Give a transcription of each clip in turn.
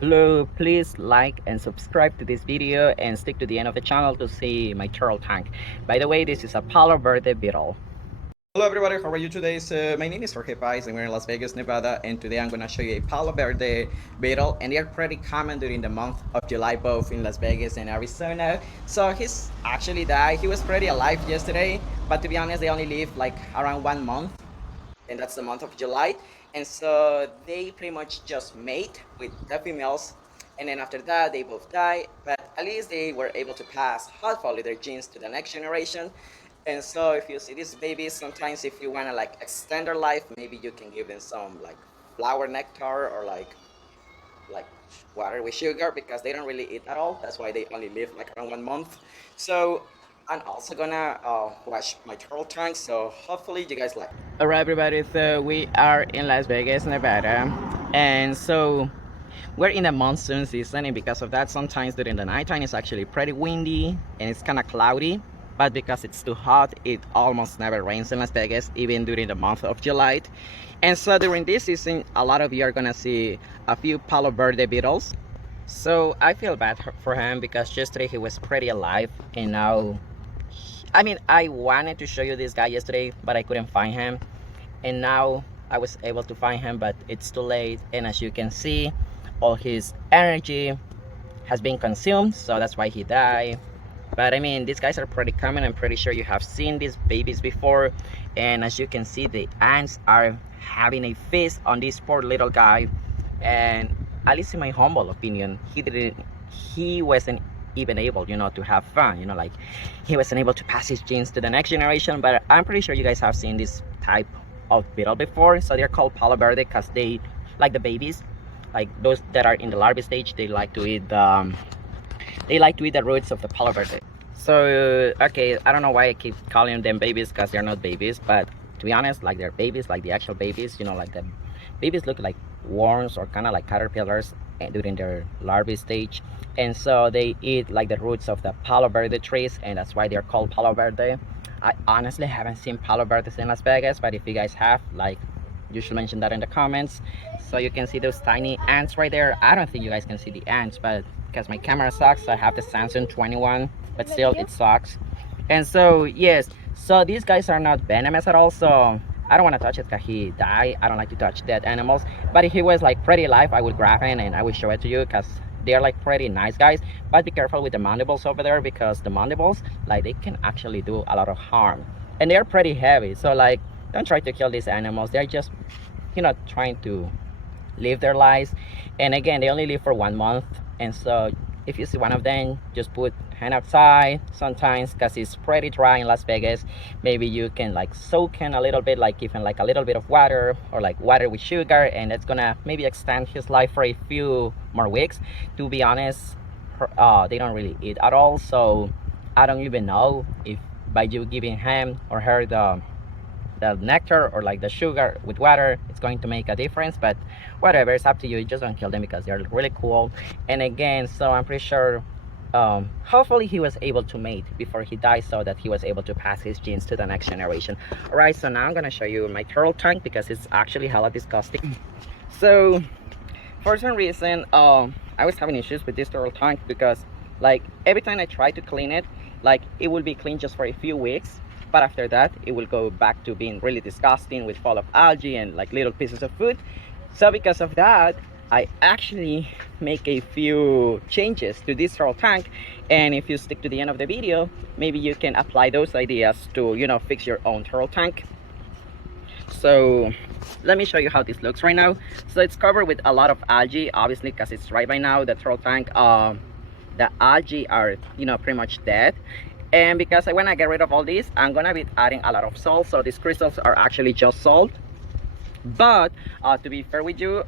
Hello, please like and subscribe to this video and stick to the end of the channel to see my turtle tank. By the way, this is a Palo Verde beetle. Hello everybody, how are you today? So my name is Jorge Pais and we're in Las Vegas, Nevada, and today I'm going to show you a Palo Verde beetle, and they are pretty common during the month of July both in Las Vegas and Arizona. So he's actually died. He was pretty alive yesterday, but to be honest they only live like around 1 month, and that's the month of July. And so they pretty much just mate with the females, and then after that they both die, but at least they were able to pass hopefully their genes to the next generation. And so if you see these babies, sometimes if you want to like extend their life, maybe you can give them some like flower nectar or like water with sugar, because they don't really eat at all. That's why they only live like around 1 month. So I'm also gonna wash my turtle tank, so hopefully you guys like. Alright everybody, so we are in Las Vegas, Nevada, and so we're in the monsoon season, and because of that sometimes during the nighttime it's actually pretty windy and it's kind of cloudy, but because it's too hot it almost never rains in Las Vegas, even during the month of July. And so during this season a lot of you are gonna see a few Palo Verde beetles. So I feel bad for him because yesterday he was pretty alive, and now I wanted to show you this guy yesterday but I couldn't find him, and now I was able to find him, but it's too late, and as you can see all his energy has been consumed, so that's why he died. But I mean, these guys are pretty common. I'm pretty sure you have seen these babies before, and as you can see the ants are having a feast on this poor little guy. And at least in my humble opinion, he wasn't even able, to have fun, like he wasn't able to pass his genes to the next generation. But I'm pretty sure you guys have seen this type of beetle before. So they're called Palo Verde because they like the babies, like those that are in the larvae stage. They like to eat the roots of the Palo Verde. So okay, I don't know why I keep calling them babies, because they're not babies, but to be honest, like they're babies, like the actual babies, like the babies look like worms or kind of like caterpillars during their larvae stage. And so they eat like the roots of the Palo Verde trees, and that's why they're called Palo Verde. I honestly haven't seen Palo Verdes in Las Vegas, but if you guys have, like, you should mention that in the comments. So you can see those tiny ants right there. I don't think you guys can see the ants, but because my camera sucks, I have the Samsung 21, but still it sucks. And so yes, so these guys are not venomous at all, so I don't want to touch it because he died. I don't like to touch dead animals, but if he was like pretty alive I would grab him and I would show it to you, because they're like pretty nice guys. But be careful with the mandibles over there, because the mandibles, like, they can actually do a lot of harm, and they're pretty heavy. So like, don't try to kill these animals. They're just, trying to live their lives. And again, they only live for 1 month. And so if you see one of them, just put hand outside sometimes, because it's pretty dry in Las Vegas. Maybe you can like soak in a little bit, like even like a little bit of water, or like water with sugar, and it's gonna maybe extend his life for a few more weeks. To be honest, they don't really eat at all, so I don't even know if by you giving him or her the nectar or like the sugar with water, it's going to make a difference. But whatever, it's up to you. Just don't kill them because they're really cool. And again, so I'm pretty sure hopefully he was able to mate before he died, so that he was able to pass his genes to the next generation. All right, so now I'm gonna show you my turtle tank, because it's actually hella disgusting. So for some reason I was having issues with this turtle tank, because like every time I try to clean it, like it will be clean just for a few weeks, but after that it will go back to being really disgusting with full of algae and like little pieces of food. So because of that, I actually make a few changes to this turtle tank, and if you stick to the end of the video, maybe you can apply those ideas to fix your own turtle tank. So let me show you how this looks right now. So it's covered with a lot of algae, obviously, because it's dry by now, the turtle tank. The algae are pretty much dead, and because I want to get rid of all this, I'm gonna be adding a lot of salt. So these crystals are actually just salt, but to be fair with you,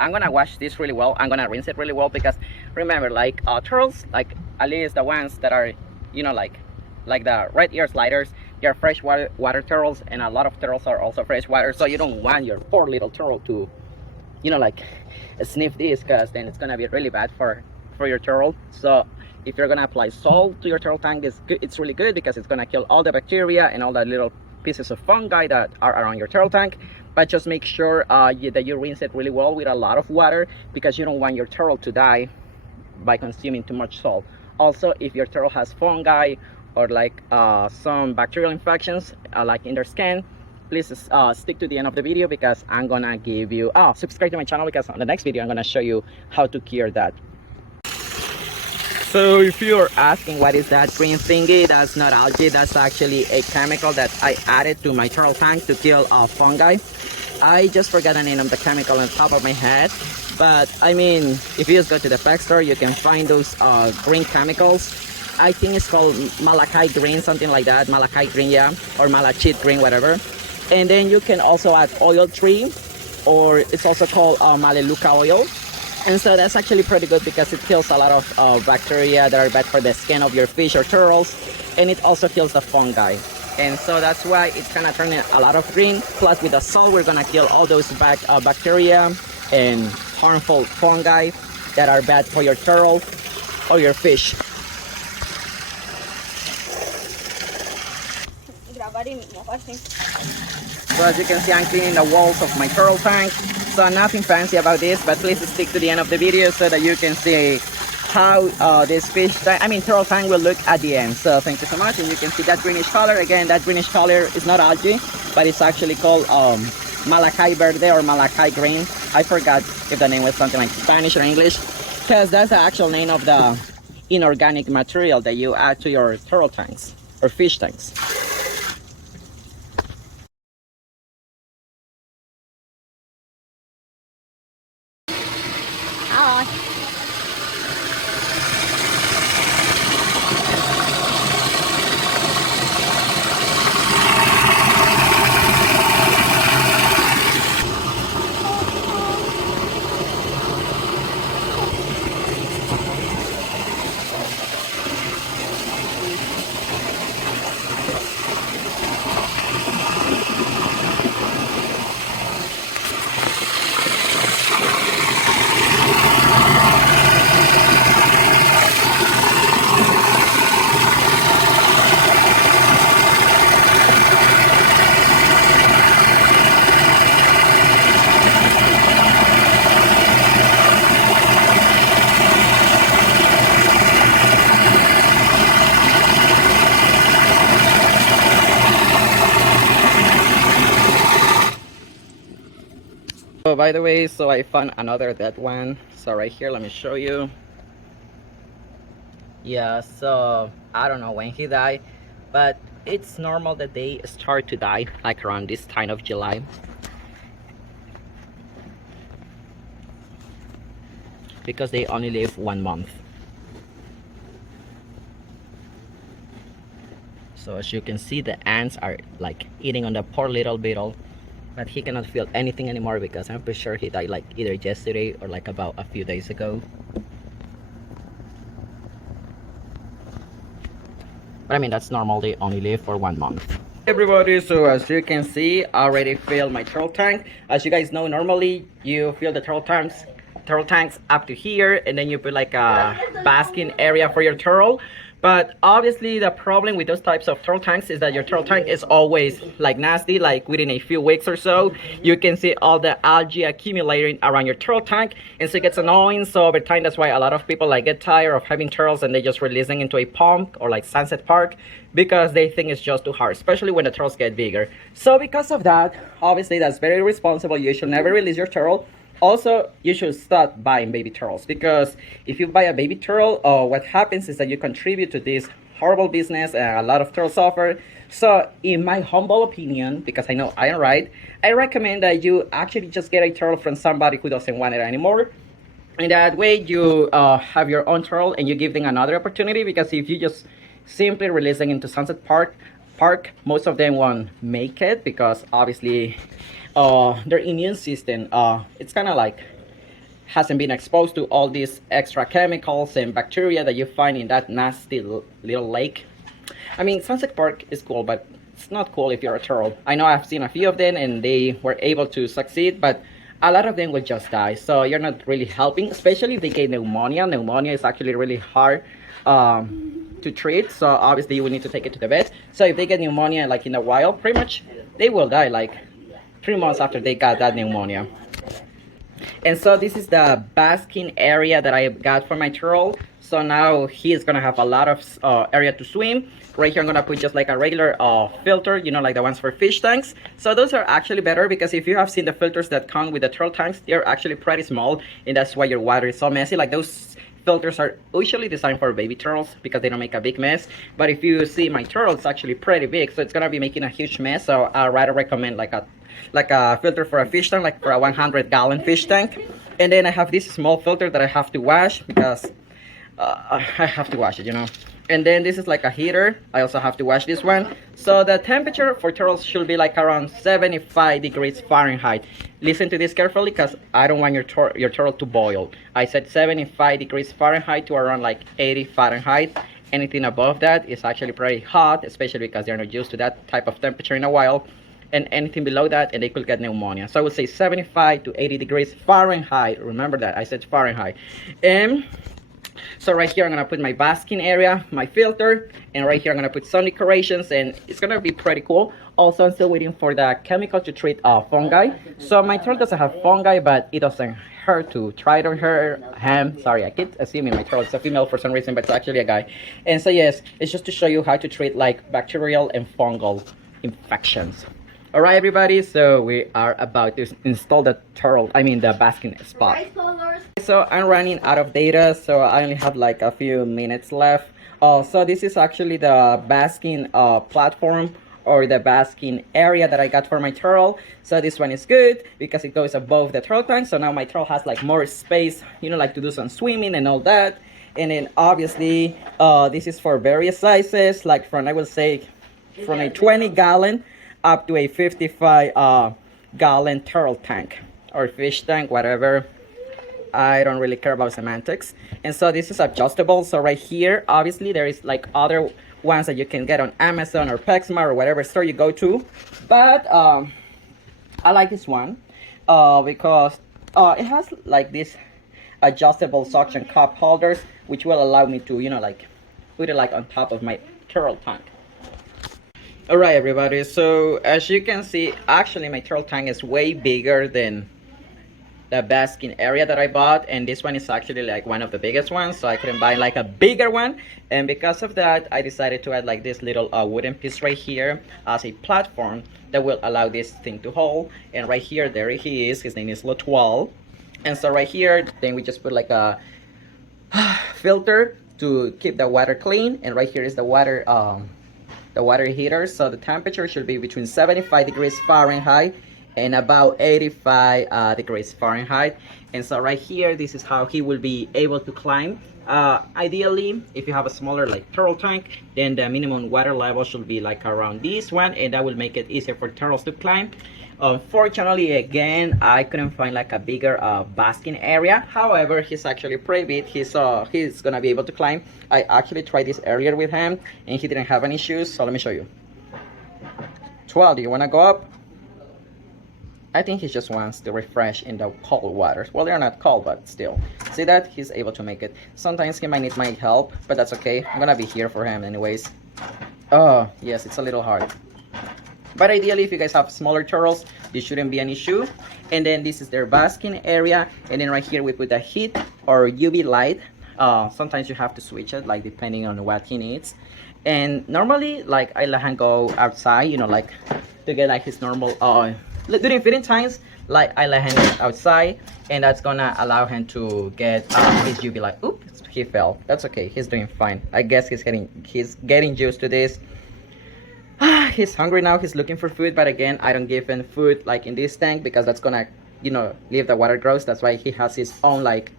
I'm gonna wash this really well. I'm gonna rinse it really well, because remember, like turtles, like at least the ones that are like the red ear sliders, they're freshwater turtles, and a lot of turtles are also freshwater. So you don't want your poor little turtle to like sniff this, because then it's gonna be really bad for your turtle. So if you're gonna apply salt to your turtle tank, it's really good, because it's gonna kill all the bacteria and all the little pieces of fungi that are around your turtle tank. but just make sure that you rinse it really well with a lot of water, because you don't want your turtle to die by consuming too much salt. Also, if your turtle has fungi or like some bacterial infections like in their skin, please stick to the end of the video, because I'm gonna give you subscribe to my channel, because on the next video I'm gonna show you how to cure that. So if you're asking what is that green thingy, that's not algae, that's actually a chemical that I added to my turtle tank to kill fungi. I just forgot the name of the chemical on top of my head, but I mean, if you just go to the pet store, you can find those green chemicals. I think it's called malachite green, something like that, malachite green, yeah, or malachite green, whatever. And then you can also add oil tree, or it's also called maleluca oil. And so that's actually pretty good, because it kills a lot of bacteria that are bad for the skin of your fish or turtles, and it also kills the fungi. And so that's why it's kind of turning a lot of green. Plus with the salt, we're gonna kill all those bacteria and harmful fungi that are bad for your turtle or your fish. So as you can see, I'm cleaning the walls of my turtle tank. So nothing fancy about this, but please stick to the end of the video so that you can see how this turtle tank will look at the end. So thank you so much. And you can see that greenish color. Again, that greenish color is not algae, but it's actually called Malachite Verde or Malachite Green. I forgot if the name was something like Spanish or English, because that's the actual name of the inorganic material that you add to your turtle tanks or fish tanks. So by the way, so I found another dead one. So right here, let me show you. Yeah, so I don't know when he died, but it's normal that they start to die like around this time of July. Because they only live 1 month. So as you can see, the ants are like eating on the poor little beetle. But he cannot feel anything anymore, because I'm pretty sure he died like either yesterday or like about a few days ago. But I mean, that's normal, they only live for 1 month. Everybody, so as you can see, I already filled my turtle tank. As you guys know, normally you fill the turtle tanks up to here, and then you put like a basking area for your turtle. But obviously the problem with those types of turtle tanks is that your turtle tank is always like nasty, like within a few weeks or so you can see all the algae accumulating around your turtle tank, and so it gets annoying. So over time, that's why a lot of people like get tired of having turtles and they just release them into a pond or like Sunset Park, because they think it's just too hard, especially when the turtles get bigger. So because of that, obviously that's very irresponsible. You should never release your turtle. Also, you should stop buying baby turtles, because if you buy a baby turtle, what happens is that you contribute to this horrible business, and a lot of turtles suffer. So in my humble opinion, because I know I am right, I recommend that you actually just get a turtle from somebody who doesn't want it anymore. And that way you have your own turtle and you give them another opportunity, because if you just simply release them into Sunset Park, most of them won't make it, because obviously their immune system, it's kind of like hasn't been exposed to all these extra chemicals and bacteria that you find in that nasty little lake. I mean, Sunset Park is cool, but it's not cool if you're a turtle. I know I've seen a few of them and they were able to succeed, but a lot of them will just die. So you're not really helping, especially if they get pneumonia. Pneumonia is actually really hard to treat, so obviously you will need to take it to the vet. So if they get pneumonia like in the wild, pretty much they will die like 3 months after they got that pneumonia. And so this is the basking area that I got for my turtle. So now he's gonna have a lot of area to swim. Right here I'm gonna put just like a regular filter, you know, like the ones for fish tanks. So those are actually better, because if you have seen the filters that come with the turtle tanks, they're actually pretty small, and that's why your water is so messy. Like those filters are usually designed for baby turtles because they don't make a big mess. But if you see my turtle, it's actually pretty big, so it's gonna be making a huge mess. So I rather recommend like a filter for a fish tank, like for a 100-gallon fish tank. And then I have this small filter that I have to wash because I have to wash it, you know. And then this is like a heater. I also have to wash this one. So the temperature for turtles should be like around 75 degrees Fahrenheit. Listen to this carefully, because I don't want your turtle to boil. I said 75 degrees Fahrenheit to around like 80 Fahrenheit. Anything above that is actually pretty hot, especially because they're not used to that type of temperature in a while. And anything below that, and they could get pneumonia. So I would say 75 to 80 degrees Fahrenheit. Remember that, I said Fahrenheit. And so right here I'm gonna put my basking area, my filter, and right here I'm gonna put some decorations, and it's gonna be pretty cool. Also, I'm still waiting for the chemical to treat fungi. So my turtle doesn't have fungi, but it doesn't hurt to try it on him. Sorry, I keep assuming my turtle is a female for some reason, but it's actually a guy. And so yes, it's just to show you how to treat like bacterial and fungal infections. All right, everybody, so we are about to install the the basking spot. So I'm running out of data, so I only have like a few minutes left. So this is actually the basking platform, or the basking area that I got for my turtle. So this one is good because it goes above the turtle tank. So now my turtle has like more space, you know, like to do some swimming and all that. And then obviously this is for various sizes, like I will say from a 20-gallon up to a 55-gallon turtle tank or fish tank, whatever. I don't really care about semantics. And so this is adjustable. So right here, obviously there is like other ones that you can get on Amazon or PetSmart or whatever store you go to. But I like this one because it has like this adjustable suction cup holders, which will allow me to, you know, like put it like on top of my turtle tank. Alright, everybody, so as you can see, actually my turtle tank is way bigger than the basking area that I bought, and this one is actually like one of the biggest ones, so I couldn't buy like a bigger one. And because of that, I decided to add like this little wooden piece right here as a platform that will allow this thing to hold. And right here, there he is, his name is Lotwal. And so right here, then we just put like a filter to keep the water clean, and right here is the water heater. So the temperature should be between 75 degrees Fahrenheit and about 85 degrees Fahrenheit. And so right here, this is how he will be able to climb. Ideally, if you have a smaller like turtle tank, then the minimum water level should be like around this one, and that will make it easier for turtles to climb. Unfortunately, again, I couldn't find like a bigger basking area. However, he's actually pretty big. He's gonna be able to climb. I actually tried this earlier with him, and he didn't have any issues. So let me show you. 12, do you wanna go up? I think he just wants to refresh in the cold waters. Well, they're not cold, but still. See that? He's able to make it. Sometimes he might need my help, but that's okay. I'm gonna be here for him anyways. Oh, yes, it's a little hard. But ideally, if you guys have smaller turtles, this shouldn't be an issue. And then this is their basking area. And then right here we put the heat or UV light. Sometimes you have to switch it, like depending on what he needs. And normally, like I let him go outside, you know, like to get like his normal during feeding times, like I let him go outside, and that's gonna allow him to get his UV light. Oops, he fell. That's okay. He's doing fine. I guess he's getting used to this. He's hungry now. He's looking for food, but again, I don't give him food like in this tank because that's gonna, you know, leave the water gross. That's why he has his own like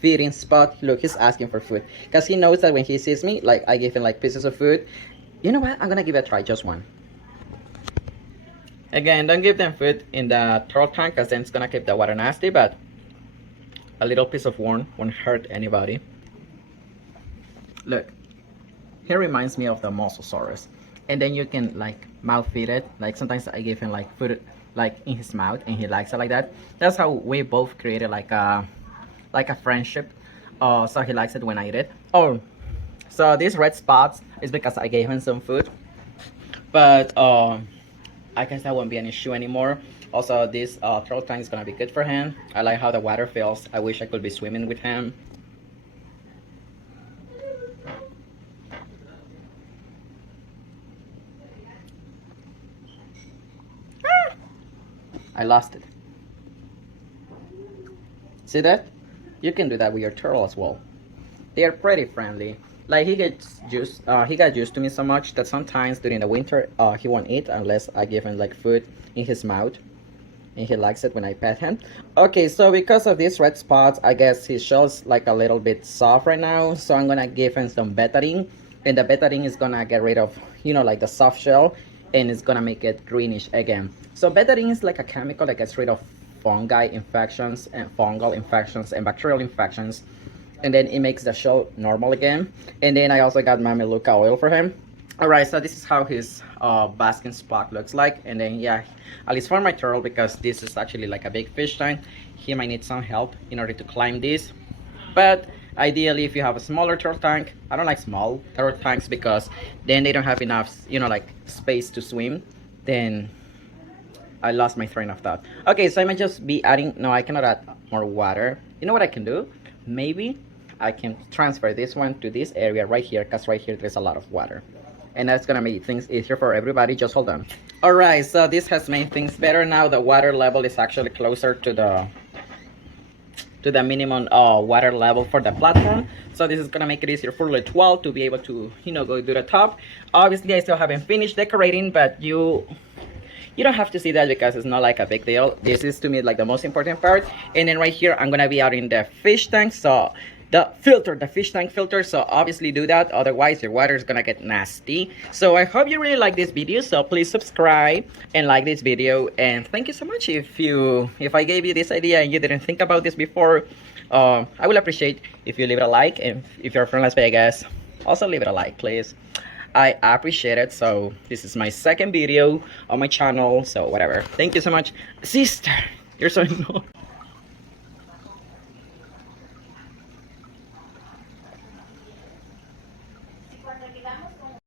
feeding spot. Look, he's asking for food because he knows that when he sees me, like I give him like pieces of food. You know what? I'm gonna give it a try, just one. Again, don't give them food in the turtle tank because then it's gonna keep the water nasty, but a little piece of worm won't hurt anybody. Look, he reminds me of the Mosasaurus. And then you can like mouth feed it. Like sometimes I give him like food like in his mouth, and he likes it like that. That's how we both created like a friendship. So he likes it when I eat it. Oh, so these red spots is because I gave him some food, but I I guess that won't be an issue anymore. Also, this turtle tank is gonna be good for him. I like how the water feels. I wish I could be swimming with him. I lost it. See that? You can do that with your turtle as well. They are pretty friendly. Like he got used to me so much that sometimes during the winter, he won't eat unless I give him like food in his mouth, and he likes it when I pet him. Okay, so because of these red spots, I guess his shell's like a little bit soft right now. So I'm gonna give him some betadine, and the betadine is gonna get rid of, you know, like the soft shell, and it's gonna make it greenish again. So betadine is like a chemical that gets rid of fungi infections and fungal infections and bacterial infections, and then it makes the shell normal again. And then I also got mameluca oil for him. All right, so this is how his basking spot looks like. And then yeah, at least for my turtle, because this is actually like a big fish tank, he might need some help in order to climb this. But ideally, if you have a smaller turtle tank, I don't like small turtle tanks because then they don't have enough, you know, like space to swim. Then I lost my train of thought. Okay, so I might just be adding, no, I cannot add more water. You know what I can do? Maybe I can transfer this one to this area right here, because right here there's a lot of water. And that's gonna make things easier for everybody. Just hold on. All right, so this has made things better now. The water level is actually closer to the minimum water level for the platform. So this is gonna make it easier for the 12 to be able to, you know, go to the top. Obviously, I still haven't finished decorating, but you don't have to see that because it's not like a big deal. This is to me like the most important part. And then right here, I'm gonna be adding the fish tank. So the fish tank filter. So obviously do that, otherwise your water is gonna get nasty. So I hope you really like this video. So please subscribe and like this video. And thank you so much if I gave you this idea and you didn't think about this before. I will appreciate if you leave it a like, and if you're from Las Vegas, also leave it a like, please. I appreciate it. So this is my second video on my channel, so whatever. Thank you so much. Sister, you're so annoying.